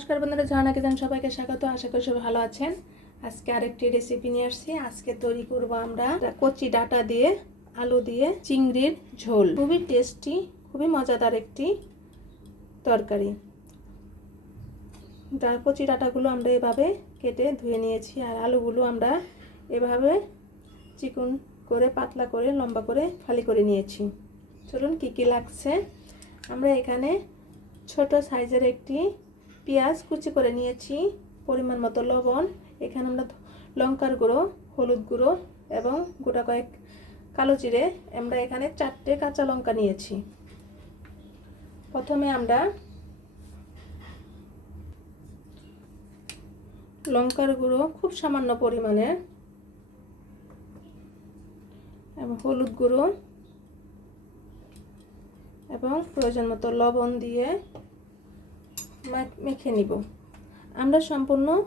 নমস্কার বন্ধুরা ঝর্ণা কিচেন সবাইকে স্বাগত। আশা করি সবাই ভালো আছেন। আজকে আরেকটি রেসিপি নিয়ে আসছি। আজকে তৈরি করব আমরা কচি ডাটা দিয়ে, আলু দিয়ে, চিংড়ির ঝোল। খুবই টেস্টি খুবই মজাদার একটি তরকারি। ডা- কচি ডাটাগুলো আমরা এভাবে কেটে ধুয়ে নিয়েছি, আর আলুগুলো আমরা এভাবে চিকন করে, পাতলা করে, লম্বা করে, ফালি করে নিয়েছি। চলুন কী কী লাগছে? আমরা এখানে ছোট সাইজের একটি পেঁয়াজ কুচি করে নিয়েছি, পরিমাণ মতো লবণ, এখানে আমরা লঙ্কার গুঁড়ো, হলুদ গুঁড়ো এবং গোটা কয়েক কালো জিরে আমরা এখানে চারটে কাঁচা লঙ্কা নিয়েছি। প্রথমে আমরা লঙ্কার গুঁড়ো খুব সামান্য পরিমাণের এবং হলুদ গুঁড়ো এবং প্রয়োজন মতো লবণ দিয়ে মেখে নিব। আমরা সম্পূর্ণ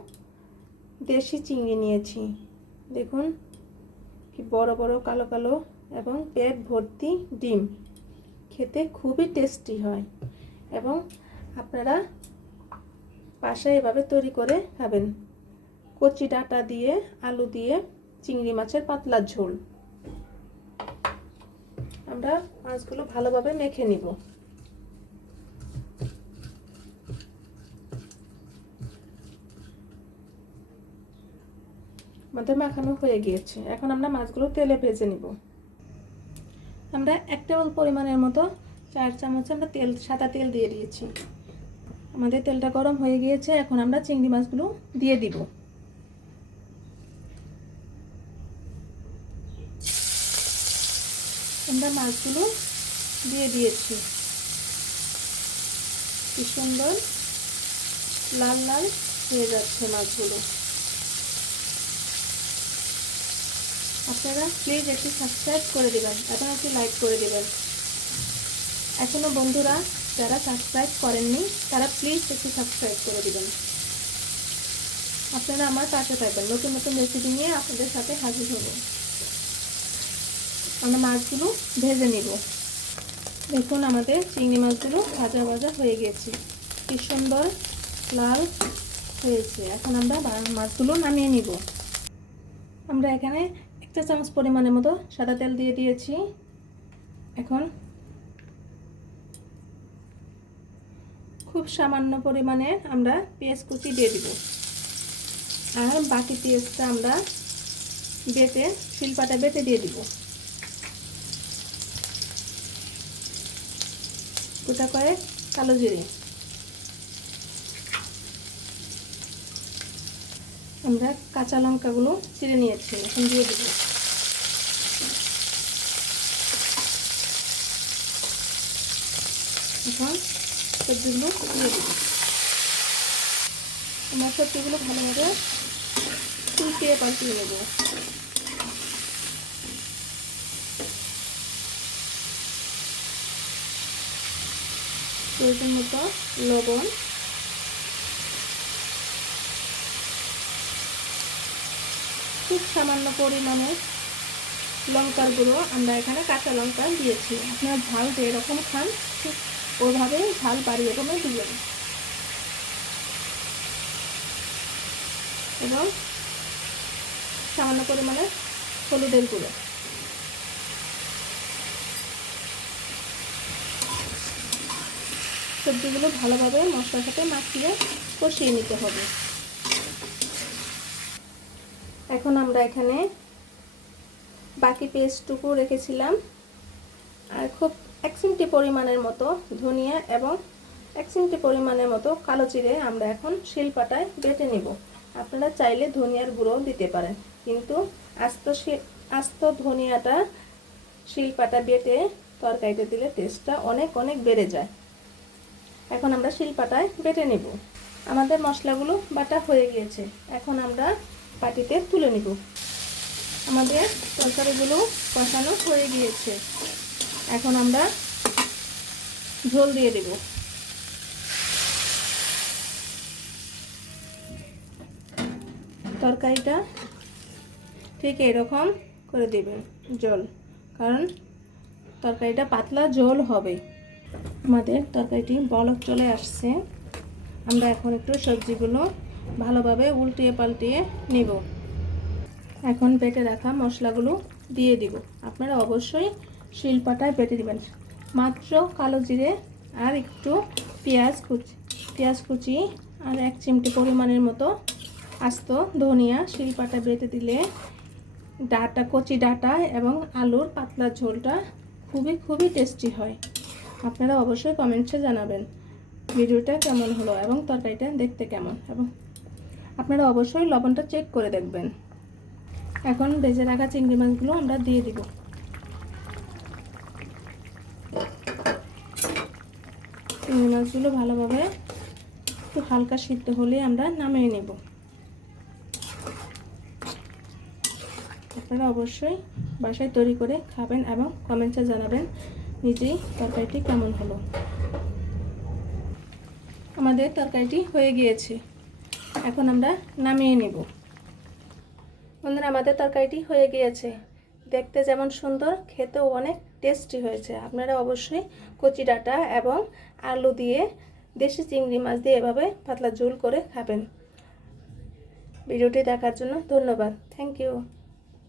দেশি চিংড়ি নিয়েছি। দেখুন, কি বড় বড়, কালো কালো এবং পেট ভর্তি ডিম। খেতে খুবই টেস্টি হয় এবং আপনারা বাসায় এভাবে তৈরি করে খাবেন। কচি ডাটা দিয়ে, আলু দিয়ে, চিংড়ি মাছের পাতলা ঝোল। আমরা মাছগুলো ভালোভাবে মেখে নিব। আমাদের মাখানো হয়ে গিয়েছে। এখন আমরা মাছগুলো তেলে ভেজে নিব। আমরা এক টেবিল পরিমাণের মতো চার চামচ আমরা তেল, সাদা তেল দিয়ে দিয়েছি। আমাদের তেলটা গরম হয়ে গিয়েছে, এখন আমরা চিংড়ি মাছগুলো দিয়ে দিব। আমরা মাছগুলো দিয়ে দিয়েছি। কি সুন্দর, লাল লাল হয়ে যাচ্ছে মাছগুলো। আপনারা প্লিজ একটি সাবস্ক্রাইব করে দেবেন এবং একটি লাইক করে দেবেন। এখনও বন্ধুরা, যারা সাবস্ক্রাইব করেননি, তারা প্লিজ একটি সাবস্ক্রাইব করে দেবেন। আপনারা আমার পাশে থাকবেন, নতুন নতুন রেসিপি নিয়ে আপনাদের সাথে হাজির হব। আমরা মাছগুলো ভেজে নিব। দেখুন আমাদের চিংড়ি মাছগুলো ভাজা ভাজা হয়ে গেছে। কি সুন্দর লাল হয়েছে। এখন আমরা মাছগুলো নামিয়ে নিব। আমরা এখানে একটা চামচ পরিমাণের মতো সাদা তেল দিয়ে দিয়েছি। এখন খুব সামান্য পরিমাণে আমরা পেঁয়াজ কুচি দিয়ে দিব। আর বাকি পেঁয়াজটা আমরা বেটে, শিলপাটা বেটে দিয়ে দিব। গোটা কয়েক কালো জিরে। আমরা কাঁচা লঙ্কাগুলো চিড়ে নিয়েছি, এখন দিয়ে দেব। এখন সবজিগুলো দিয়ে দেব। আমরা সবজিগুলো ভালোভাবে ফুলকিয়ে পাল্টিয়ে নেব। প্রয়োজন মতো লবণ খুব সামান্য পরিমাণে লঙ্কার গুঁড়ো আমরা এখানে কাঁচা লঙ্কা দিয়েছি। আপনারা ঝাল যেরকম খান, ঠিক ওইভাবে ঝাল বাড়িয়ে কমে দিবেন এবং সামান্য পরিমাণে হলুদের গুঁড়ো। সবজিগুলো ভালোভাবে মশলার সাথে মাখিয়ে কষিয়ে নিতে হবে। এখন আমরা এখানে বাকি পেস্টটুকু রেখেছিলাম। আর খুব এক চিমটি পরিমাণের মতো ধনিয়া এবং এক চিমটি পরিমাণের মতো কালো চিড়ে আমরা এখন শিলপাটায় বেটে নিব। আপনারা চাইলে ধনিয়ার গুঁড়োও দিতে পারেন, কিন্তু আস্ত আস্ত ধনিয়াটা শিলপাটা বেটে তরকারিতে দিলে টেস্টটা অনেক অনেক বেড়ে যায়। এখন আমরা শিলপাটায় বেটে নেব। আমাদের মশলাগুলো বাটা হয়ে গিয়েছে। এখন আমরা পাটিতে তুলে নিব। আমাদের তরকারিগুলো কষানো হয়ে গিয়েছে। এখন আমরা ঝোল দিয়ে দেব। তরকারিটা ঠিক এরকম করে দেবেন জল, কারণ তরকারিটা পাতলা ঝোল হবে। আমাদের তরকারিটি বলক চলে আসছে। আমরা এখন একটু সবজিগুলো ভালোভাবে উল্টিয়ে পাল্টিয়ে নিব। এখন বেটে রাখা মশলাগুলো দিয়ে দিব। আপনারা অবশ্যই শিলপাটায় বেটে দিবেন। মাত্র কালো জিরে আর একটু পেঁয়াজ কুচি পেঁয়াজ কুচি আর এক চিমটি পরিমাণের মতো আস্ত ধনিয়া শিলপাটা বেটে দিলে ডাটা, কচি ডাটা এবং আলুর পাতলা ঝোলটা খুবই খুবই টেস্টি হয়। আপনারা অবশ্যই কমেন্টসে জানাবেন, ভিডিওটা কেমন হলো এবং তরকারিটা দেখতে কেমন এবং আপনারা অবশ্যই লবণটা চেক করে দেখবেন। এখন ভেজে রাখা চিংড়ি মাছগুলো আমরা দিয়ে দিব। চিংড়ি মাছগুলো ভালোভাবে একটু হালকা সিদ্ধ হলে আমরা নামিয়ে নেব। আপনারা অবশ্যই বাসায় তৈরি করে খাবেন এবং কমেন্টসে জানাবেন নিজেই তরকারিটি কেমন হলো। আমাদের তরকারিটি হয়ে গিয়েছে। এখন আমরা নামিয়ে নেব। বন্ধুরা, আমাদের তরকারিটি হয়ে গিয়েছে। দেখতে যেমন সুন্দর, খেতেও অনেক টেস্টি হয়েছে। আপনারা অবশ্যই কচি ডাঁটা এবং আলু দিয়ে দেশি চিংড়ি মাছ দিয়ে এভাবে পাতলা ঝোল করে খাবেন। ভিডিওটি দেখার জন্য ধন্যবাদ। Thank you